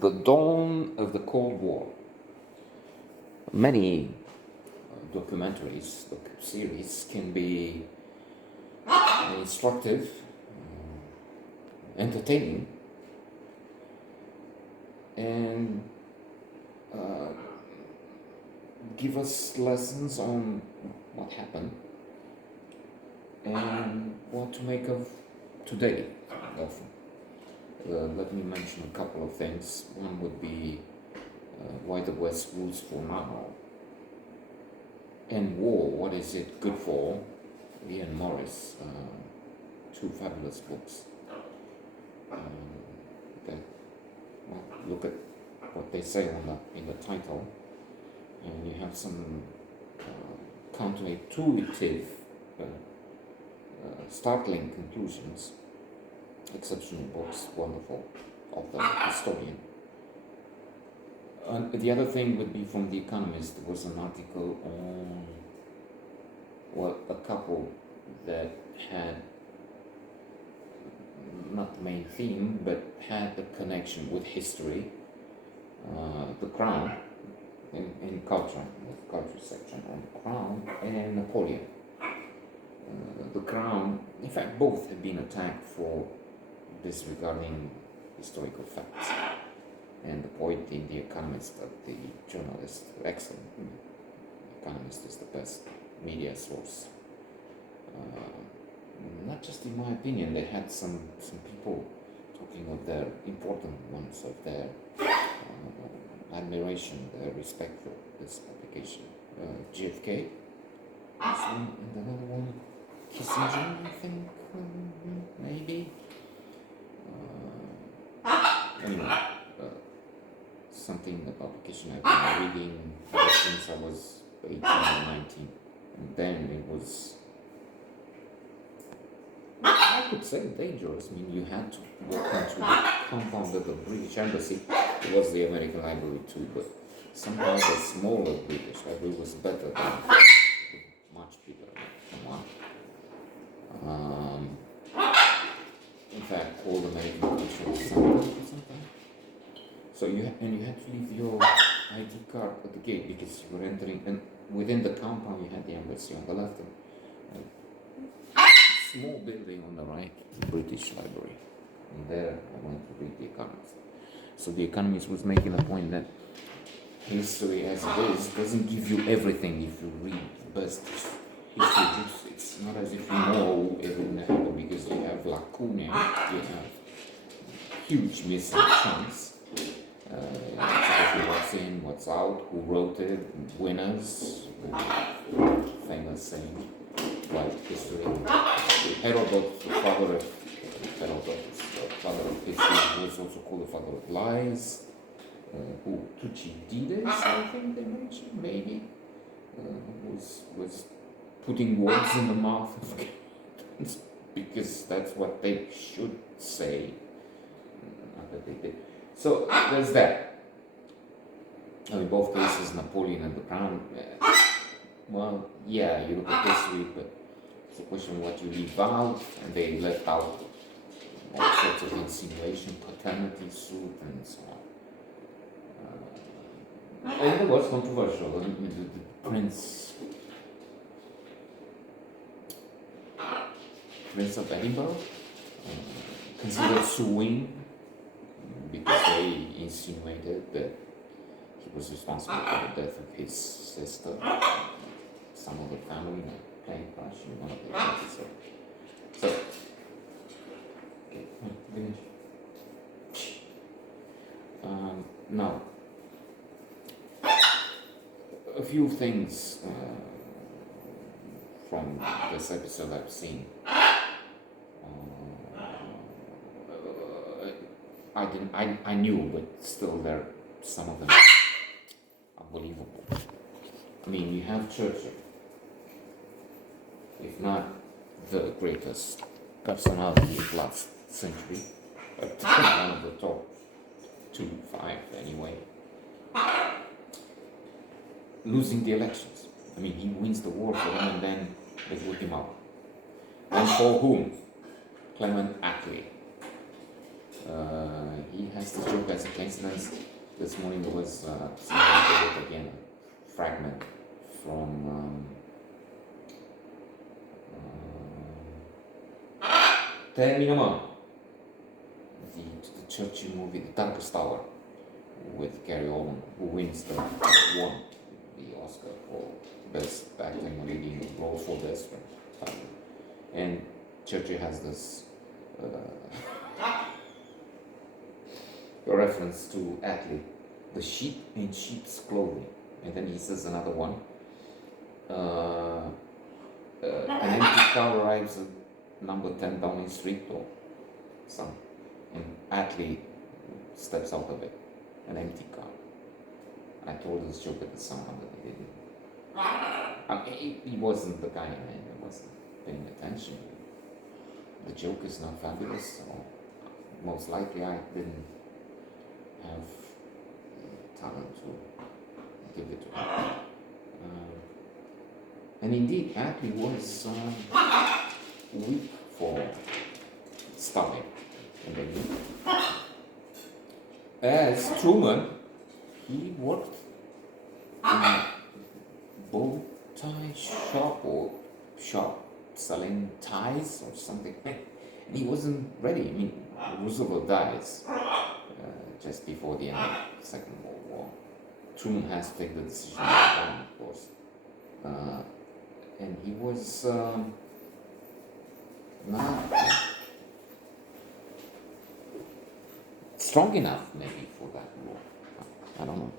The dawn of the Cold War. Many documentaries, series can be instructive, entertaining, and uh, give us lessons on what happened and what to make of today. Often, let me mention a couple of things. One would be why the West rules for now, and war. What is it good for? Ian Morris, two fabulous books. That look at what they say in the title, and you have some counterintuitive, startling conclusions. Exceptional books, wonderful, of the historian. The other thing would be from The Economist. There was an article on a couple that had not the main theme, but had a connection with history. The Crown, in culture, the culture section on the Crown and Napoleon. The Crown, in fact, both have been attacked for disregarding historical facts. And the point in The Economist that the journalist, excellent, Economist is the best media source. Not just in my opinion, they had some people talking of their important ones, of their admiration, their respect for this publication. JFK, and another one, Kissinger, I think, maybe. Anyway, something, a publication I've been reading ever since I was 18 or 19. And then it was, I could say, dangerous. I mean, you had to walk into the compound of the British Embassy. It was the American Library too, but somehow the smaller British Library was better than much bigger. Come on. In fact, called American Cultural Center or something. So you had to leave your ID card at the gate because you were entering, and within the compound you had the embassy on the left, and a small building on the right, the British Library. And there I went to read The Economist. So The Economist was making a point that history as it is doesn't give you everything if you read the best history. It's not as if you know everything that happened, because you have lacunae, you have huge missing chunks. What's in, what's out, who wrote it, winners, famous saying, like history. Herodotus, the father of history, was also called the father of lies. Thucydides, I think they mentioned, maybe, was putting words in the mouth of Christians because that's what they should say. Not that they did. So there's that. In both cases, Napoleon and the Crown, well, yeah, you look at history, but it's a question of what you leave out, and they left out all sorts of insinuation, paternity suit, and so on. And it was controversial. The Prince of Edinburgh, considered suing because they insinuated that he was responsible for the death of his sister, some of the family in a plane crash in one of the episodes. So, okay, finish. Now, a few things from this episode I've seen. I knew, but still some of them unbelievable. I mean, you have Churchill, if not the greatest personality of last century, but one of the top 5 anyway, losing the elections. I mean, he wins the war for them and then they put him out. And for whom? Clement Attlee. He has this joke as a coincidence. This morning there was somebody did it again, a fragment from Ten Minimum, the Churchill movie, The Darkest Hour, with Gary Oldman, who won the Oscar for Best Acting Leading Role for Best Actor. And Churchill has this a reference to athlete, the sheep in sheep's clothing. And then he says another one. An empty car arrives at number 10 Downing Street or some an athlete steps out of it, an empty car. I told this joke at the someone that he didn't. I mean, he wasn't the guy, man. He wasn't paying attention. The joke is not fabulous, so most likely I didn't have talent to give it to him. And indeed, Atlee was weak for studying in the league. As Truman, he worked in a bow tie shop selling ties or something. And he wasn't ready. I mean, Roosevelt dies just before the end of the Second World War. Truman has to take the decision alone, of course. And he was not strong enough, maybe, for that war. I don't know.